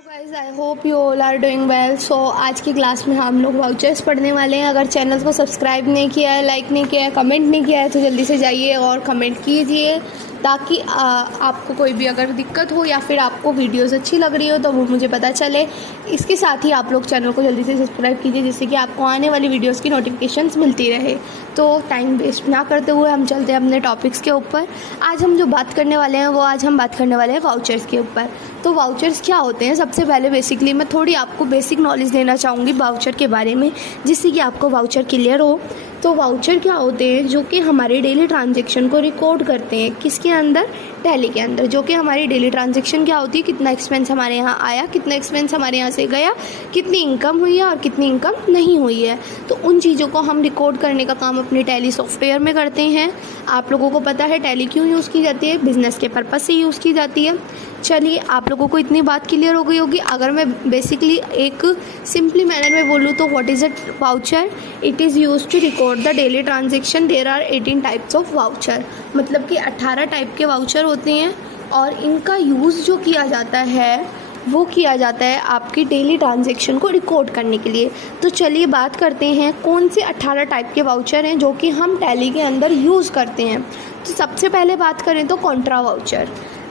Guys, I hope you all are doing well. So आज की class में हम लोग वाउचर्स पढ़ने वाले हैं। अगर चैनल को सब्सक्राइब नहीं किया है, लाइक नहीं किया है, कमेंट नहीं किया है तो जल्दी से जाइए और कमेंट कीजिए ताकि आपको कोई भी अगर दिक्कत हो या फिर आपको वीडियोस अच्छी लग रही हो तो वो मुझे पता चले। इसके साथ ही आप लोग चैनल को जल्दी से सब्सक्राइब कीजिए जिससे कि आपको आने वाली वीडियोस की नोटिफिकेशंस मिलती रहे। तो टाइम वेस्ट ना करते हुए हम चलते हैं अपने टॉपिक्स के ऊपर। आज हम जो बात करने वाले हैं आज हम बात करने वाले हैं वाउचर्स के ऊपर। तो वाउचर्स क्या होते हैं? सबसे पहले बेसिकली मैं थोड़ी आपको बेसिक नॉलेज देना चाहूँगी वाउचर के बारे में जिससे कि आपको वाउचर क्लियर हो। तो वाउचर क्या होते हैं? जो कि हमारे डेली ट्रांजैक्शन को रिकॉर्ड करते हैं। किसके अंदर? टैली के अंदर। जो कि हमारी डेली ट्रांजैक्शन क्या होती है, कितना एक्सपेंस हमारे यहाँ आया, कितना एक्सपेंस हमारे यहाँ से गया, कितनी इनकम हुई है और कितनी इनकम नहीं हुई है। तो उन चीज़ों को हम रिकॉर्ड करने का काम अपने टैली सॉफ्टवेयर में करते हैं। आप लोगों को पता है टैली क्यों यूज़ की जाती है? बिजनेस के पर्पज़ से यूज़ की जाती है। चलिए, आप लोगों को इतनी बात क्लियर हो गई होगी। अगर मैं बेसिकली एक सिंपली मैनर में बोलूँ तो what is a voucher? It is use to record the daily transaction. There are 18 types of voucher. मतलब कि 18 टाइप के वाउचर होते हैं और इनका यूज़ जो किया जाता है वो किया जाता है आपकी डेली ट्रांजैक्शन को रिकॉर्ड करने के लिए। तो चलिए बात करते हैं कौन से 18 टाइप के वाउचर हैं जो कि हम टैली के अंदर यूज़ करते हैं। तो सबसे पहले बात करें तो कॉन्ट्रा वाउचर।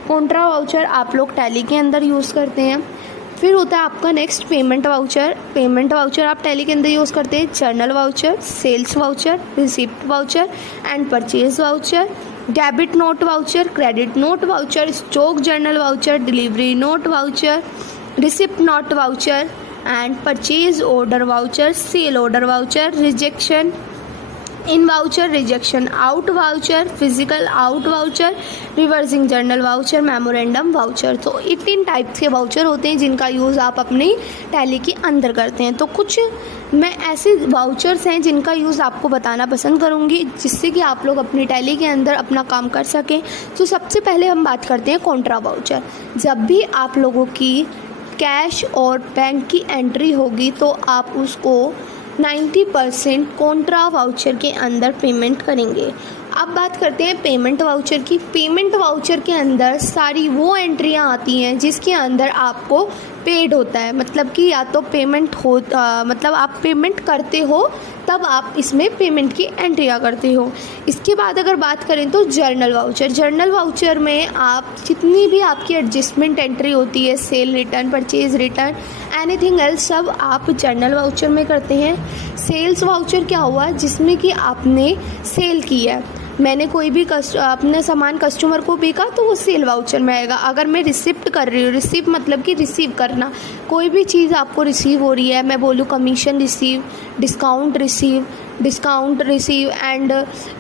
कॉन्ट्रा वाउचर आप लोग टैली के अंदर यूज़ करते हैं। फिर होता है आपका next payment voucher. Payment voucher आप टैली के अंदर यूज़ करते हैं। Journal voucher, sales voucher, receipt voucher and purchase voucher, debit note voucher, credit note voucher, stock journal voucher, delivery note voucher, receipt note voucher and purchase order voucher, sale order voucher, rejection in voucher, rejection out voucher, physical out voucher, reversing journal voucher, memorandum voucher. तो 18 types के voucher होते हैं जिनका use आप अपनी tally के अंदर करते हैं। तो कुछ मैं ऐसे वाउचर्स हैं जिनका यूज़ आपको बताना पसंद करूंगी जिससे कि आप लोग अपनी टैली के अंदर अपना काम कर सकें। तो सबसे पहले हम बात करते हैं कॉन्ट्रा वाउचर। जब भी आप लोगों की कैश और बैंक की एंट्री होगी तो आप उसको 90% कॉन्ट्रा वाउचर के अंदर पेमेंट करेंगे। अब बात करते हैं पेमेंट वाउचर की। पेमेंट वाउचर के अंदर सारी वो एंट्रियां आती हैं जिसके अंदर आपको पेड होता है। मतलब कि या तो पेमेंट हो मतलब आप पेमेंट करते हो तब आप इसमें पेमेंट की एंट्रियां करते हो। इसके बाद अगर बात करें तो जर्नल वाउचर। जर्नल वाउचर में आप जितनी भी आपकी एडजस्टमेंट एंट्री होती है, cell return, purchase return, anything else, सब आप जर्नल वाउचर में करते हैं। सेल्स वाउचर क्या हुआ? जिसमें कि आपने सेल की है, मैंने कोई भी अपने सामान कस्टमर को बेचा तो वो सेल वाउचर में आएगा। अगर मैं रिसिप्ट कर रही हूँ, रिसीव मतलब कि रिसीव करना, कोई भी चीज़ आपको रिसीव हो रही है, मैं बोलूँ commission receive, discount receive and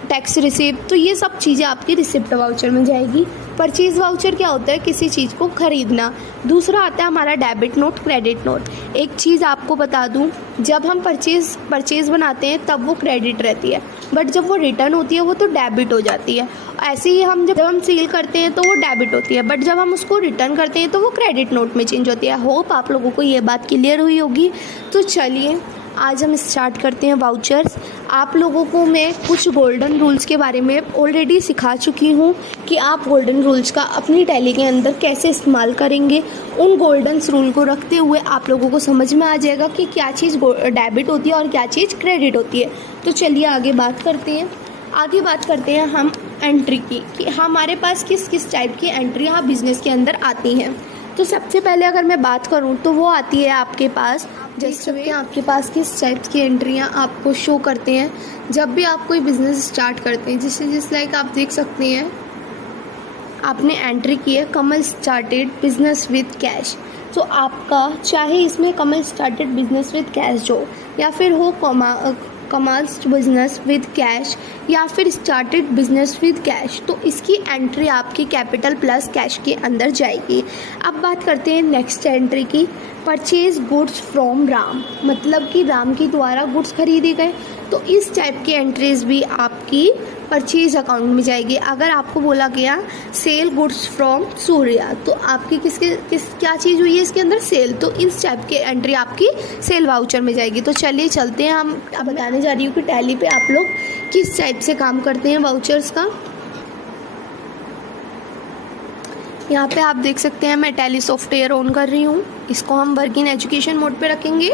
tax receive, तो ये सब चीज़ें आपकी रिसिप्ट वाउचर में जाएगी। परचेज वाउचर क्या होता है? किसी चीज़ को खरीदना। दूसरा आता है हमारा डेबिट नोट, क्रेडिट नोट। एक चीज़ आपको बता दूं, जब हम परचेज बनाते हैं तब वो क्रेडिट रहती है, बट जब वो रिटर्न होती है वो तो डेबिट हो जाती है। ऐसे ही जब हम सेल करते हैं तो वो डेबिट होती है, बट जब हम उसको रिटर्न करते हैं तो वो क्रेडिट नोट में चेंज होती है। होप आप लोगों को ये बात क्लियर हुई होगी। तो चलिए आज हम स्टार्ट करते हैं वाउचर्स। आप लोगों को मैं कुछ गोल्डन रूल्स के बारे में ऑलरेडी सिखा चुकी हूँ कि आप गोल्डन रूल्स का अपनी टैली के अंदर कैसे इस्तेमाल करेंगे। उन गोल्डन रूल को रखते हुए आप लोगों को समझ में आ जाएगा कि क्या चीज़ डेबिट होती है और क्या चीज़ क्रेडिट होती है। तो चलिए आगे बात करते हैं हम एंट्री की, कि हमारे पास किस किस टाइप की एंट्रियाँ बिजनेस के अंदर आती हैं। तो सबसे पहले अगर मैं बात करूं तो वो आती है आपके पास, जैसे आपके पास किस टाइप की एंट्रियां आपको शो करते हैं जब भी आप कोई बिज़नेस स्टार्ट करते हैं। जिस लाइक आप देख सकते हैं आपने एंट्री की है कमल स्टार्टेड बिजनेस विद कैश। तो आपका चाहे इसमें कमल स्टार्टेड बिजनेस विद कैश हो या फिर हो कमल्स बिजनेस विद कैश या फिर स्टार्टेड बिजनेस विद कैश, तो इसकी एंट्री आपकी कैपिटल प्लस कैश के अंदर जाएगी। अब बात करते हैं नेक्स्ट एंट्री की, परचेज गुड्स फ्रॉम राम। मतलब कि राम के द्वारा गुड्स खरीदे गए, तो इस टाइप की एंट्रीज भी आपकी परचेज अकाउंट में जाएगी। अगर आपको बोला गया सेल गुड्स फ्रॉम सूर्या, तो आपकी क्या चीज़ हुई है इसके अंदर? सेल। तो इस टाइप की एंट्री आपकी सेल वाउचर में जाएगी। तो चलिए चलते हैं, हम अब बताने जा रही हूँ कि टैली पे आप लोग किस टाइप से काम करते हैं वाउचर्स का। यहाँ पे आप देख सकते हैं मैं टैली सॉफ्टवेयर ऑन कर रही हूँ। इसको हम वर्क इन एजुकेशन मोड पे रखेंगे,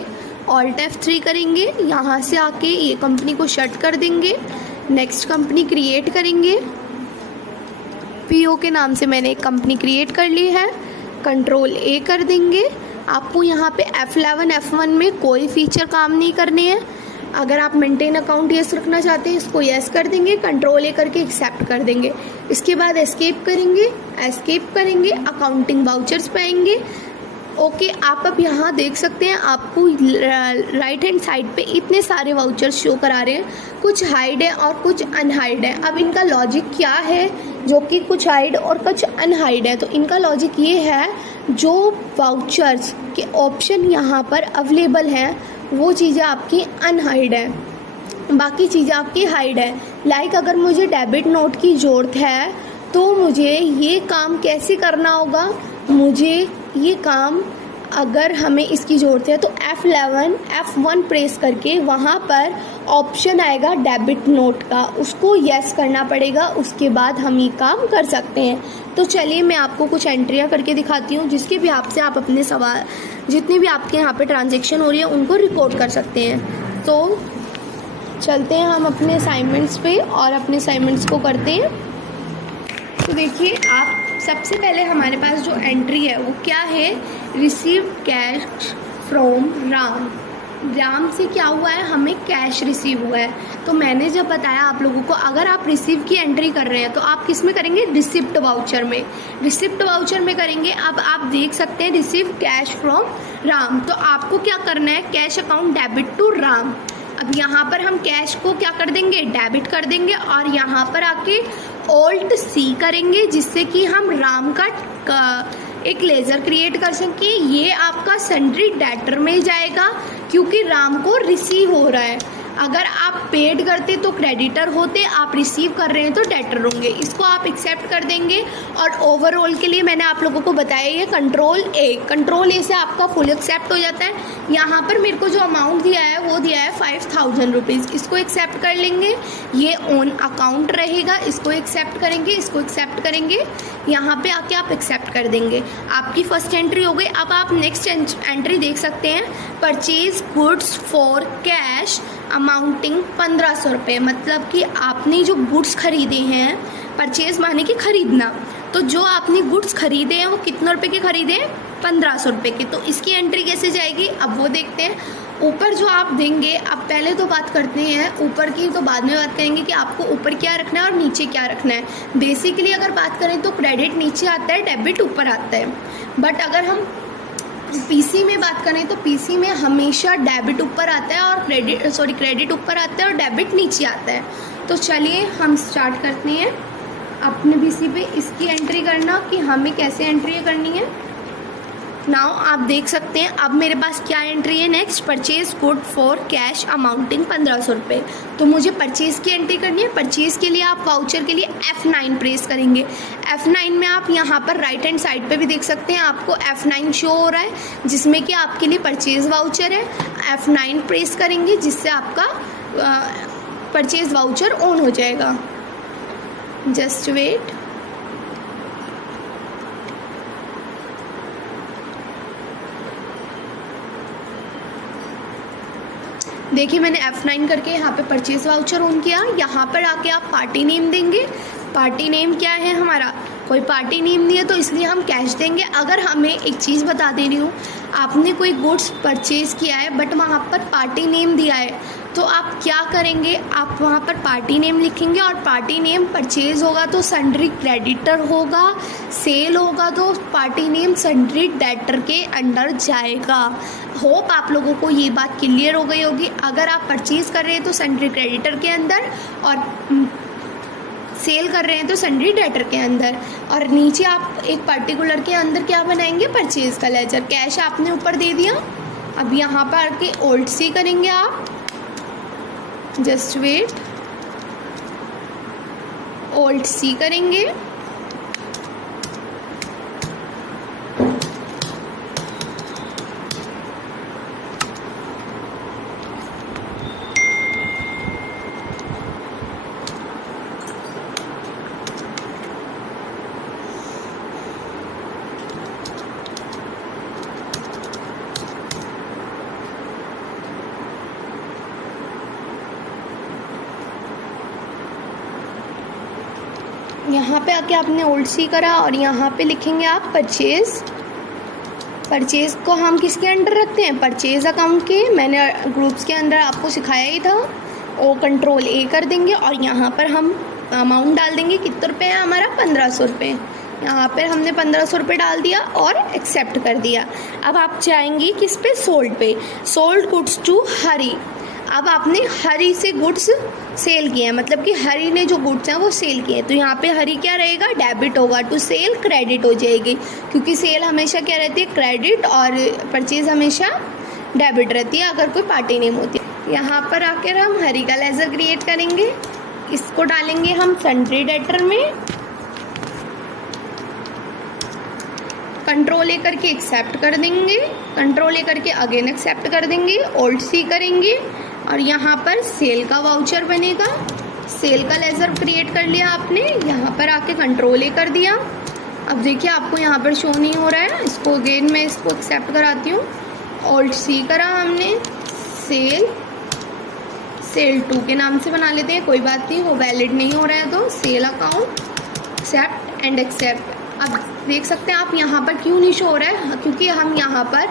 ऑल्ट F3 करेंगे, यहाँ से आके ये कंपनी को शट कर देंगे, नेक्स्ट कंपनी क्रिएट करेंगे। PO के नाम से मैंने एक कंपनी क्रिएट कर ली है, कंट्रोल A कर देंगे। आपको यहाँ पे F11 F1 में कोई फीचर काम नहीं करने हैं। अगर आप मेंटेन अकाउंट यस रखना चाहते हैं इसको यस कर देंगे, कंट्रोल A करके एक्सेप्ट कर देंगे। इसके बाद एस्केप करेंगे, अकाउंटिंग वाउचर्स पे आएंगे। ओके, आप अब यहाँ देख सकते हैं आपको राइट हैंड साइड पे इतने सारे वाउचर्स शो करा रहे हैं, कुछ हाइड है और कुछ अनहाइड है। अब इनका लॉजिक क्या है जो कि कुछ हाइड और कुछ अनहाइड है? तो इनका लॉजिक ये है, जो वाउचर्स के ऑप्शन यहाँ पर अवेलेबल हैं वो चीज़ें आपकी अनहाइड है, बाकी चीज़ें आपकी हाइड है। लाइक अगर मुझे डेबिट नोट की ज़रूरत है तो मुझे ये काम कैसे करना होगा? मुझे ये काम अगर हमें इसकी ज़रूरत है तो F11 F1 प्रेस करके वहाँ पर ऑप्शन आएगा डेबिट नोट का, उसको यस करना पड़ेगा, उसके बाद हम ये काम कर सकते हैं। तो चलिए मैं आपको कुछ एंट्रियाँ करके दिखाती हूँ जिसके भी आपसे आप अपने सवाल, जितनी भी आपके यहाँ पे ट्रांजैक्शन हो रही है उनको रिकॉर्ड कर सकते हैं। तो चलते हैं हम अपने असाइनमेंट्स पे और अपने असाइनमेंट्स को करते हैं। तो देखिए, आप सबसे पहले हमारे पास जो एंट्री है वो क्या है? रिसीव कैश फ्रॉम राम से क्या हुआ है? हमें कैश रिसीव हुआ है। तो मैंने जब बताया आप लोगों को, अगर आप रिसीव की एंट्री कर रहे हैं तो आप किस में करेंगे? रिसिप्ट वाउचर में, रिसिप्ट वाउचर में करेंगे। अब आप देख सकते हैं रिसीव कैश फ्रॉम राम, तो आपको क्या करना है? Cash account debit to Ram. अब यहाँ पर हम कैश को क्या कर देंगे? डेबिट कर देंगे और यहाँ पर आके ऑल्ट C करेंगे जिससे कि हम राम का एक लेज़र क्रिएट कर सकें। ये आपका सन्ड्री डेटर में जाएगा क्योंकि राम को रिसीव हो रहा है। अगर आप पेड करते तो क्रेडिटर होते, आप रिसीव कर रहे हैं तो डेटर होंगे। इसको आप एक्सेप्ट कर देंगे। और ओवरऑल के लिए मैंने आप लोगों को बताया ये कंट्रोल ए से आपका फुल एक्सेप्ट हो जाता है। यहाँ पर मेरे को जो अमाउंट दिया है वो दिया है 5000 रुपीज़, इसको एक्सेप्ट कर लेंगे। ये ऑन अकाउंट रहेगा, इसको एक्सेप्ट करेंगे, इसको एक्सेप्ट करेंगे। यहाँ पे आके आप एक्सेप्ट कर देंगे। आपकी फर्स्ट एंट्री हो गई। अब आप नेक्स्ट एंट्री देख सकते हैं, purchase goods for cash amounting 1500 रुपये। मतलब कि आपने जो गुड्स खरीदे हैं, परचेज माने कि खरीदना, तो जो आपने गुड्स खरीदे हैं वो कितने रुपए के खरीदे हैं? 1500 रुपये के। तो इसकी एंट्री कैसे जाएगी अब वो देखते हैं। ऊपर जो आप देंगे, अब पहले तो बात करते हैं ऊपर की, तो बाद में बात करेंगे कि आपको ऊपर क्या रखना है और नीचे क्या रखना है। बेसिकली अगर बात करें तो क्रेडिट नीचे आता है, डेबिट ऊपर आता है। बट अगर हम पीसी में बात करें तो पीसी में हमेशा डेबिट ऊपर आता है और क्रेडिट ऊपर आता है और डेबिट नीचे आता है। तो चलिए हम स्टार्ट करते हैं अपने पीसी पे इसकी एंट्री करना कि हमें कैसे एंट्री करनी है। नाउ आप देख सकते हैं अब मेरे पास क्या एंट्री है। Next, purchase good for cash amounting 1500 रुपये। तो मुझे परचेज़ की एंट्री करनी है। परचेज़ के लिए आप वाउचर के लिए F9 प्रेस करेंगे। F9 में आप यहाँ पर राइट हैंड साइड पे भी देख सकते हैं आपको F9 शो हो रहा है जिसमें कि आपके लिए परचेज़ वाउचर है। F9 प्रेस करेंगे जिससे आपका परचेज़ वाउचर ऑन हो जाएगा। Just wait. देखिए मैंने F9 करके यहाँ पे परचेज वाउचर ऑन किया। यहाँ पर आके आप पार्टी नेम देंगे। पार्टी नेम क्या है हमारा? कोई पार्टी नेम नहीं है तो इसलिए हम कैश देंगे। अगर हमें एक चीज़ बता दे रही हूँ, आपने कोई गुड्स परचेज़ किया है बट वहाँ पर पार्टी नेम दिया है तो आप क्या करेंगे? आप वहाँ पर पार्टी नेम लिखेंगे और पार्टी नेम परचेज होगा तो सन्ड्री क्रेडिटर होगा, सेल होगा तो पार्टी नेम सन्ड्री डेटर के अंडर जाएगा। होप आप लोगों को ये बात क्लियर हो गई होगी। अगर आप परचेज़ कर रहे हैं तो सन्ड्री क्रेडिटर के अंदर और सेल कर रहे हैं तो सन्ड्री डेटर के अंदर। और नीचे आप एक पर्टिकुलर के अंदर क्या बनाएंगे? परचेज़ का लेजर। कैश आपने ऊपर दे दिया। अब यहाँ पर आके ऑल्ट C करेंगे आप। Just wait. ऑल्ट C करेंगे। यहाँ पे आके आपने ओल्ड सी करा और यहाँ पे लिखेंगे आप परचेज़ को हम किसके अंडर रखते हैं, परचेज़ अकाउंट के। मैंने ग्रुप्स के अंदर आपको सिखाया ही था। और कंट्रोल ए कर देंगे और यहाँ पर हम अमाउंट डाल देंगे। कितने रुपये है हमारा, 1500 रुपये। यहाँ पर हमने 1500 रुपये डाल दिया और एक्सेप्ट कर दिया। अब आप जाएंगी किस पे, सोल्ड पे। सोल्ड गुड्स टू हरी। अब आपने हरी से गुड्स सेल किए हैं, मतलब कि हरी ने जो गुड्स हैं वो सेल किए हैं, तो यहाँ पे हरी क्या रहेगा, डेबिट होगा। टू सेल क्रेडिट हो जाएगी, क्योंकि सेल हमेशा क्या रहती है, क्रेडिट, और परचेज हमेशा डेबिट रहती है अगर कोई पार्टी नेम होती है। यहाँ पर आकर हम हरी का लेजर क्रिएट करेंगे। इसको डालेंगे हम सन्ड्री डेटर में। कंट्रोल ए करके एक्सेप्ट कर देंगे, कंट्रोल ए करके अगेन एक्सेप्ट कर देंगे, ओल्ड सी करेंगे और यहाँ पर सेल का वाउचर बनेगा। सेल का लेजर क्रिएट कर लिया आपने, यहाँ पर आके कंट्रोल ए कर दिया। अब देखिए आपको यहाँ पर शो नहीं हो रहा है, इसको अगेन मैं इसको एक्सेप्ट कराती हूँ। ओल्ड सी करा हमने, सेल 2 के नाम से बना लेते हैं, कोई बात नहीं, वो वैलिड नहीं हो रहा है तो sale account, accept and accept. अब देख सकते हैं आप यहाँ पर क्यों नहीं शो हो रहा है, क्योंकि हम यहाँ पर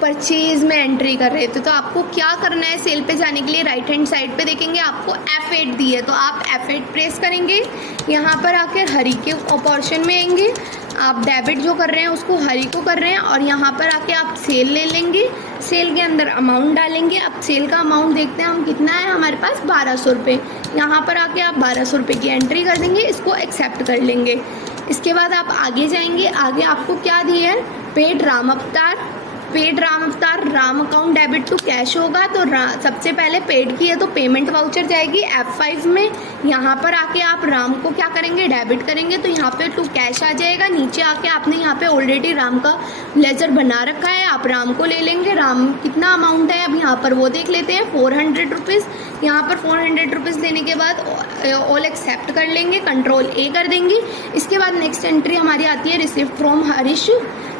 परचेज में एंट्री कर रहे थे। तो आपको क्या करना है, सेल पे जाने के लिए राइट हैंड साइड पे देखेंगे आपको F8 दी है, तो आप F8 प्रेस करेंगे। यहाँ पर आकर हरी के पोर्शन में आएंगे, आप डेबिट जो कर रहे हैं उसको हरी को कर रहे हैं, और यहाँ पर आके आप सेल ले लेंगे। सेल के अंदर अमाउंट डालेंगे। अब सेल का अमाउंट देखते हैं हम कितना है, हमारे पास 1200 रुपये। यहाँ पर आके आप 1200 रुपये की एंट्री कर देंगे, इसको एक्सेप्ट कर लेंगे। इसके बाद आप आगे जाएंगे, आगे आपको क्या दिया है, paid Ram Avtar Ram account debit to cash होगा। तो सबसे पहले पेड की है तो पेमेंट वाउचर जाएगी F5 में। यहाँ पर आके आप राम को क्या करेंगे, डेबिट करेंगे, तो यहाँ पे टू कैश आ जाएगा। नीचे आके आपने यहाँ पे ऑलरेडी राम का लेजर बना रखा है, आप राम को ले लेंगे। राम कितना अमाउंट है अब यहाँ पर वो देख लेते हैं, 400 रुपीज़। यहाँ पर 400 रुपीज़ देने के बाद ऑल एक्सेप्ट कर लेंगे, कंट्रोल ए कर देंगे। इसके बाद नेक्स्ट एंट्री हमारी आती है रिसिप्ट फ्रॉम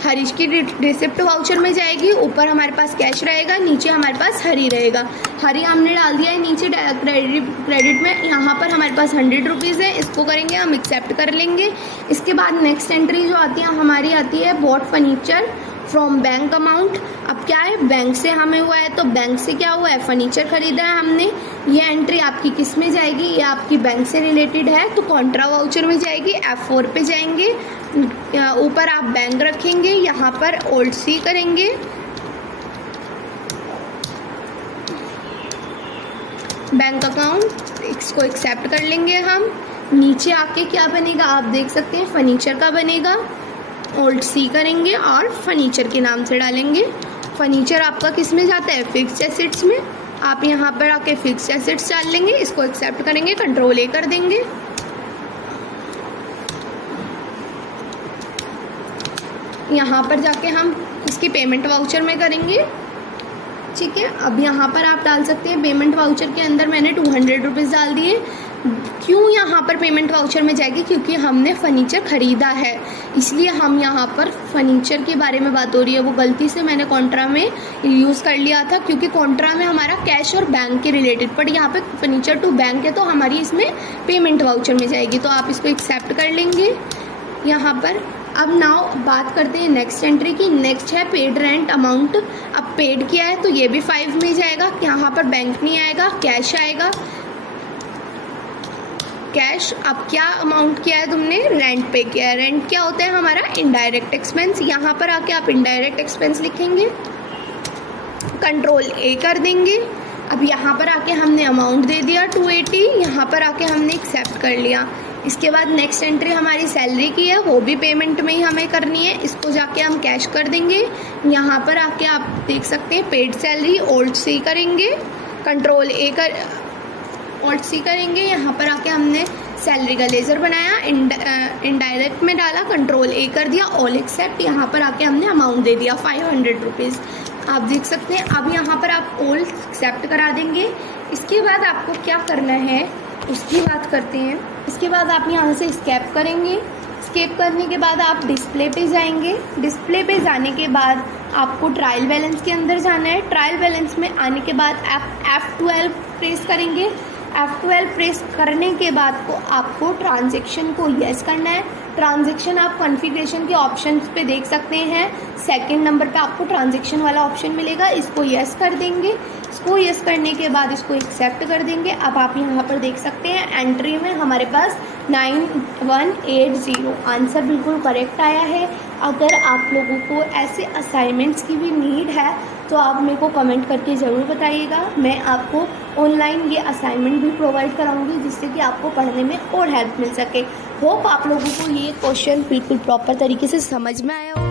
हरीश की रिसिप्ट वाउचर में जाएगी। ऊपर हमारे पास कैश रहेगा, नीचे हमारे पास हरी रहेगा। हरी हमने डाल दिया है नीचे क्रेडिट में। यहाँ पर हमारे पास 100 रुपीज़ है, इसको करेंगे हम एक्सेप्ट कर लेंगे। इसके बाद नेक्स्ट एंट्री जो आती है हमारी आती है bought furniture from bank amount. अब क्या है, बैंक से हमें हुआ है, तो बैंक से क्या हुआ है, फर्नीचर खरीदा है हमने। ये एंट्री आपकी किस में जाएगी, ये आपकी बैंक से रिलेटेड है, तो कॉन्ट्रा वाउचर में जाएगी। F4 पे जाएंगे, ऊपर आप बैंक रखेंगे, यहाँ पर ओल्ड सी करेंगे, बैंक अकाउंट, इसको एक्सेप्ट कर लेंगे हम। नीचे आके क्या बनेगा आप देख सकते हैं, फर्नीचर का बनेगा, ओल्ड सी करेंगे और फर्नीचर के नाम से डालेंगे। फर्नीचर आपका किस में जाता है, फिक्स्ड एसेट्स में। आप यहाँ पर आके फिक्स्ड एसेट्स डाल लेंगे, इसको एक्सेप्ट करेंगे, कंट्रोल ए कर देंगे। यहाँ पर जाके हम इसकी पेमेंट वाउचर में करेंगे, ठीक है। अब यहाँ पर आप डाल सकते हैं पेमेंट वाउचर के अंदर मैंने 200 रुपीज़ डाल दिए। क्यों यहाँ पर पेमेंट वाउचर में जाएगी, क्योंकि हमने फर्नीचर ख़रीदा है, इसलिए हम यहाँ पर फर्नीचर के बारे में बात हो रही है। वो गलती से मैंने कॉन्ट्रा में यूज़ कर लिया था, क्योंकि कॉन्ट्रा में हमारा कैश और बैंक के रिलेटेड, बट यहाँ पे फर्नीचर टू बैंक है, तो हमारी इसमें पेमेंट वाउचर में जाएगी। तो आप इसको एक्सेप्ट कर लेंगे यहाँ पर। अब नाउ बात करते हैं नेक्स्ट एंट्री की। नेक्स्ट है पेड रेंट अमाउंट। अब पेड किया है तो ये भी 5 में जाएगा, यहाँ पर बैंक नहीं आएगा, कैश आएगा, कैश। अब क्या अमाउंट किया है तुमने, रेंट पे किया है। रेंट क्या होता है हमारा, इनडायरेक्ट एक्सपेंस। यहाँ पर आके आप इनडायरेक्ट एक्सपेंस लिखेंगे, कंट्रोल ए कर देंगे। अब यहाँ पर आके हमने अमाउंट दे दिया 280, यहाँ पर आके हमने एक्सेप्ट कर लिया। इसके बाद नेक्स्ट एंट्री हमारी सैलरी की है, वो भी पेमेंट में ही हमें करनी है, इसको जाके हम कैश कर देंगे। यहाँ पर आके आप देख सकते हैं पेड सैलरी, ओल्ड सी करेंगे, कंट्रोल ए कर ओल्ड सी करेंगे। यहाँ पर आके हमने सैलरी का लेज़र बनाया, इनडायरेक्ट में डाला, कंट्रोल ए कर दिया, ऑल एक्सेप्ट। यहाँ पर आके हमने अमाउंट दे दिया 500 रुपीज़, आप देख सकते हैं। अब यहाँ पर आप ऑल एक्सेप्ट करा देंगे। इसके बाद आपको क्या करना है उसकी बात करते हैं। इसके बाद आप यहाँ से स्केप करेंगे, स्केप करने के बाद आप डिस्प्ले पे जाएंगे। डिस्प्ले पे जाने के बाद आपको ट्रायल बैलेंस के अंदर जाना है। ट्रायल बैलेंस में आने के बाद आप F12 प्रेस करेंगे। F12 प्रेस करने के बाद को आपको ट्रांजैक्शन को यस करना है। ट्रांजैक्शन आप कॉन्फ़िगरेशन के ऑप्शंस पे देख सकते हैं, सेकंड नंबर पे आपको ट्रांजैक्शन वाला ऑप्शन मिलेगा, इसको यस कर देंगे। इसको यस करने के बाद इसको एक्सेप्ट कर देंगे। अब आप यहाँ पर देख सकते हैं एंट्री में हमारे पास 9180 आंसर बिल्कुल करेक्ट आया है। अगर आप लोगों को ऐसे असाइनमेंट्स की भी नीड है तो आप मेरे को कमेंट करके ज़रूर बताइएगा। मैं आपको ऑनलाइन ये असाइनमेंट भी प्रोवाइड कराऊंगी जिससे कि आपको पढ़ने में और हेल्प मिल सके। होप आप लोगों को ये क्वेश्चन बिल्कुल प्रॉपर तरीके से समझ में आया हो।